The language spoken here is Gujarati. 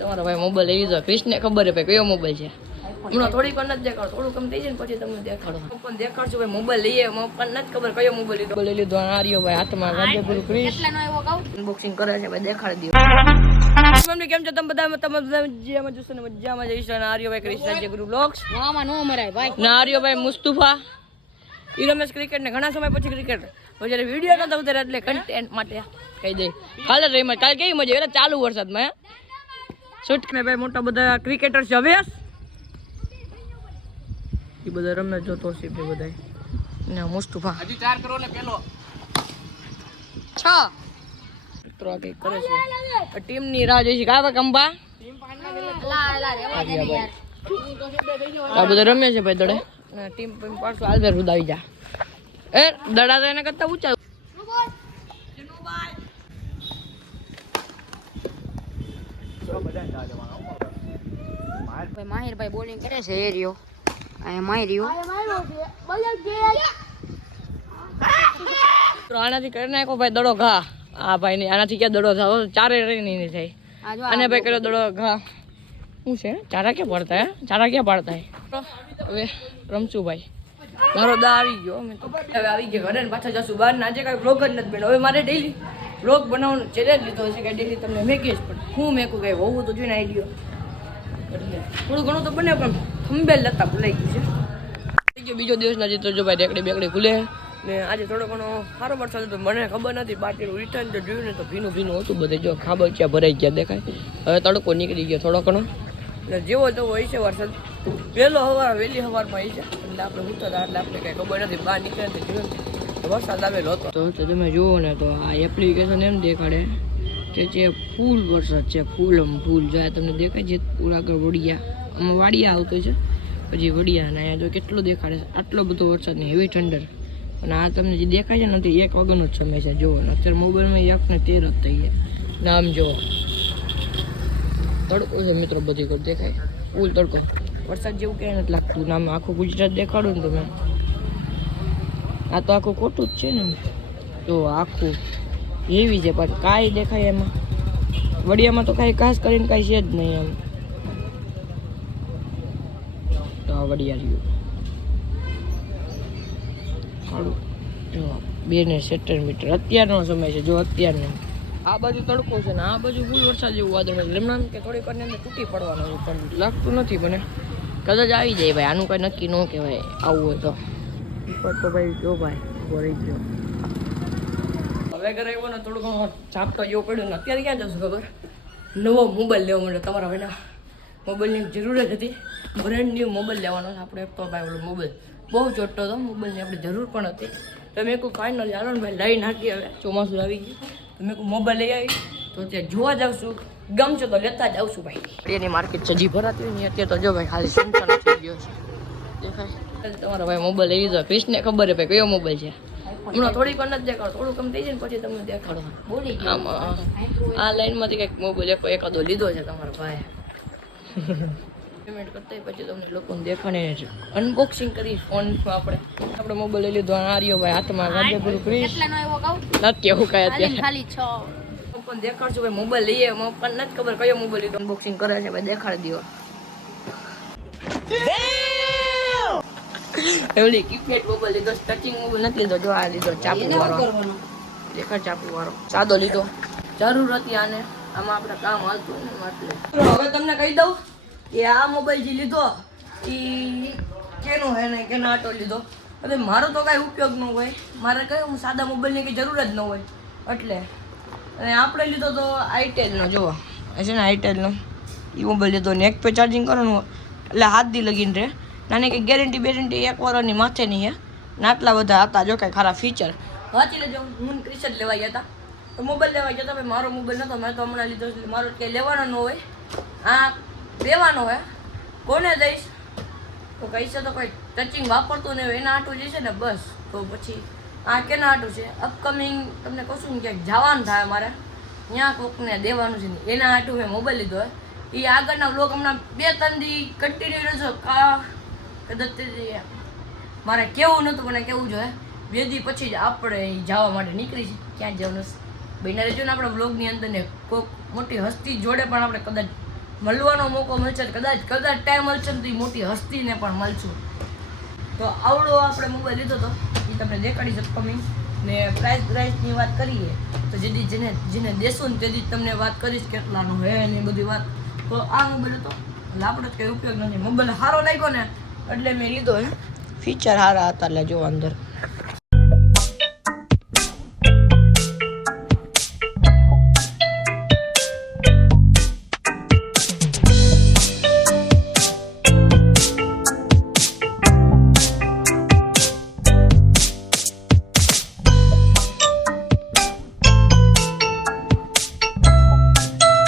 તમારો ભાઈ મોબાઈલ લઈ લીધો. ક્રિશને ખબર છે ભાઈ કયો મોબાઈલ છે. હમણાં થોડીક વાર નથી દેખાડો, થોડું કમ થઈ જાય ને પછી તમને દેખાડો. પણ દેખાડશું ભાઈ મોબાઈલ લઈએ, પણ નથી ખબર કયો મોબાઈલ લીધો. લઈ લીધો આર્યો ભાઈ હાથમાં. રાજ્યગુરુ ક્રિશ અનબોક્સિંગ કરે છે ભાઈ, દેખાડી દો. તમને કેમ છો તમે બધા મજામાં જોશો ને મજામાં જઈશો. અને આર્યો ભાઈ ક્રિશ રાજ્યગુરુ બ્લોગ્સ ના આર્યો ભાઈ મુસ્તુફા ઈ રમેશ ક્રિકેટ ને ઘણા સમય પછી ક્રિકેટ જ્યારે વિડીયો નતો ઉતારે એટલે કન્ટેન્ટ માટે કહી દે. કાલે રહીમાં કાલે કેવી મજા એટલે ચાલુ વરસાદમાં શૂટ ને ભાઈ મોટા બધા ક્રિકેટર છે. હવે એ બધા રમે જોતો છે બધા ને મુસ્તુફા હજી 4 કરો ને પેલો 6 મિત્રો આ કઈ કરે છે. ટીમ ની રાહ જોઈ છે. કા ભાઈ કંબા ટીમ આ બધા રમે છે ભાઈ દડે ને ટીમ પાછું આલવેર ઉડાવી જા એ દડા તો એને કરતા ઊંચા માહિરભાઈ બોલિંગ કરે છે. એ રહ્યો અહીંયા માહિર્યો આનાથી કરી નાખો ભાઈ દડો ઘા. હા ભાઈ ને આનાથી ક્યાં દડો થાવ ચારે રહી નહીં થાય. અને ભાઈ કર્યો દડો ઘા. શું છે ચારા ક્યાં પડતા હે? ચારા ક્યાં પાડતા હે? હવે રમશું ભાઈ. મારો દા આવી ગયો. અમે તો હવે આવી ગયા ઘરે ને પાછા જશું બહાર. ને આજે કાંઈ બ્લોગ જ નથી બન્યો. હવે મારે ડેઈલી બ્લોગ બનાવવાનો ચેલેન્જ લીધો છે કે ડેઈલી તમને મેકીશ. પણ હું મેકું કઈ હોવું તો જોઈને આવી ગયો એટલે થોડું ઘણું તો બને પણ થંબેલ લેતા ભૂલાઈ ગયું છે. બીજો દિવસ ના જીતો જો ભાઈ રેકડી બેકડી ખુલે ને આજે થોડો ઘણો સારો વરસાદ હતો. મને ખબર નથી બાકીનું રિટર્ન તો જોયું ને તો ભીનું ભીનું હતું બધે. જો ખાબોચિયા ભરાઈ ગયા દેખાય. હવે તડકો નીકળી ગયો થોડો ઘણો એટલે જેવો તો હોય છે વરસાદ. વહેલી સવારમાં આવી છે એટલે આપણે ઉતરતા એટલે આપણે કંઈ ખબર નથી. બહાર નીકળે તો જોયું વરસાદ આવેલો હતો. તો તમે જુઓ ને તો આ એપ્લિકેશન એમ દેખાડે કે જે ફૂલ વરસાદ છે. ફૂલ જાય તમને દેખાય છે. પૂરા આગળ વડિયા આમાં વાડિયા આવતો છે પછી વડિયા ને અહીંયા જો કેટલો દેખાડે છે. આટલો બધો વરસાદ ને હેવી ઠંડર. અને આ તમને જે દેખાય છે નથી 1 વાગ્યાનો જ સમય છે. જુઓ ને અત્યારે મોબાઈલમાં 1 ને 13 જ થઈ ગયા. નામ જુઓ તડકો છે મિત્રો બધી કર દેખાય ફૂલ તડકો. વરસાદ જેવું ક્યાંય નથી લાગતું. નામ આખું ગુજરાત દેખાડું ને તમે આ તો આખું ખોટું જ છે ને. તો આખું એવી છે પણ કાંઈ દેખાય એમાં વડિયામાં તો કાંઈ ખાસ કરીને કાંઈ છે જ નહીં એમ. તો આ વડિયા રહ્યું સારું જો 2 ને 17 મીટર અત્યારનો સમય છે. જો અત્યારનો આ બાજુ તડકો છે ને આ બાજુ ફૂલ વરસાદ જેવું વાદળ છે. એમના કે થોડીક વાર અંદર તૂટી પડવાનું છે પણ લાગતું નથી. મને કદાચ આવી જાય ભાઈ. આનું કાંઈ નક્કી ન કહેવાય. આવું હોય તો તો ભાઈ જો ભાઈ ભરાઈ ગયો. હવે ઘરે આવ્યો ને થોડું ઘણું ઝાપટો જેવું પડ્યું ને અત્યારે ક્યાં જશું ખબર? નવો મોબાઈલ લેવો મને. તમારા ભાઈના મોબાઈલની જરૂર જ હતી. બ્રેન્ડ ન્યૂ મોબાઈલ લેવાનો છે આપણે. તો ભાઈ ઓલો મોબાઈલ બહુ ચોટતો હતો. મોબાઈલની આપણે જરૂર પણ હતી. તો મેં કહું ફાઇનલ ચાલો ને ભાઈ લઈ નાખી. હવે ચોમાસું આવી ગયું તો મેં કહું મોબાઈલ લઈ આવી તો ત્યાં જોવા જાઉં છું. ગમશે તો લેતા જ આવશું ભાઈ. એની માર્કેટ સજી ભરાતી હોય ને અત્યારે તો જો ભાઈ ખાલી સિંચન થઈ ગયો છે દેખાય. તમારો ભાઈ મોબાઈલ લઈ લીધો. ક્રિશને ખબર છે ભાઈ કયો મોબાઈલ છે. હમણાં થોડીક વાર નથી દેખાડો, થોડું કમ થઈ જાય ને પછી તમને દેખાડો. આમાં આ લાઈનમાંથી કંઈક મોબાઈલ એકાદો લીધો છે તમારો ભાઈ. પેમેન્ટ કરતા પછી તમને લોકોને દેખાડે છે. અનબોક્સિંગ કરી ફોનમાં આપણે મોબાઈલ લઈ લીધો. આર્યો ભાઈ હાથમાં. રાજ્યગુરુ ક્રિશ નથી એવું કાંઈ અત્યારે ખાલી 6 પણ દેખાડશું ભાઈ મોબાઈલ લઈએ. પણ નથી ખબર કયો મોબાઈલ લીધો. અનબોક્સિંગ કરે છે ભાઈ દેખાડી દો. એવડી કીપેડ મોબાઈલ લીધો. ટચિંગ મોબાઈલ નથી લીધો. જો આ લીધો ચાપુ વાળો. દેખાડ ચાપુ વાળો સાદો લીધો. જરૂર હતી આને. આમાં આપણે કામ હાલતું ને એટલે હવે તમને કહી દઉં કે આ મોબાઈલ જે લીધો એ કેનો હે ને કેનો આટો લીધો. હવે મારો તો કાંઈ ઉપયોગ ન હોય. મારે કહ્યું સાદા મોબાઈલની કંઈ જરૂર જ ન હોય એટલે. અને આપણે લીધો તો આઈટેલનો. જોવો છે ને આઈટેલનો એ મોબાઈલ લીધો ને 1 પે ચાર્જિંગ કરવાનું એટલે હાથ દી લગીને રહે. નાની કંઈ ગેરંટી 1 વર્ષની માથે નહીં હે. ને આટલા બધા હતા જો કાંઈ ખરા ફીચર વાંચી લેજો. હું ક્રિશ જ લેવા ગયા હતા તો મોબાઈલ લેવા ગયા હતા ભાઈ. મારો મોબાઈલ નહોતો. મેં તો હમણાં લીધો એટલે મારો કંઈ લેવાનો ન હોય. આ દેવાનો હોય. કોને દઈશ તો કહીશે તો કોઈ ટચિંગ વાપરતું નહીં હોય એના આટું જે છે ને બસ. તો પછી આ કેના આટું છે અપકમિંગ તમને કહું છું ને ક્યાંક જવાનું થાય મારે ત્યાં કોકને દેવાનું છે ને એના આટું મેં મોબાઈલ લીધો હોય. એ આગળના બ્લોગ હમણાં 2-3 દી કન્ટિન્યુ રહેશો. કદાચ મારે કેવું નહોતું મને કેવું જોઈએ. 2 દી પછી જ આપણે જવા માટે નીકળી છે. ક્યાં જવાનું બન્યા રહેજો ને આપણે બ્લોગની અંદર ને કોઈક મોટી હસ્તી જોડે પણ આપણે કદાચ મળવાનો મોકો મળશે, કદાચ ટાઈમ મળશે ને તો એ મોટી હસ્તીને પણ મળશું. તો આવડો આપણે મોબાઈલ લીધો હતો એ તમને દેખાડી શકતો મેં. ને પ્રાઇસની વાત કરીએ તો જેને દેશું ને તેથી તમને વાત કરીશ કેટલાનો હે ને એ બધી વાત. તો આ મોબાઈલ હતો એટલે આપણે કંઈ ઉપયોગ નથી. મોબાઈલ સારો લાગ્યો ને એટલે મેં લીધો. ફીચર સારા હતા એટલે જો અંદર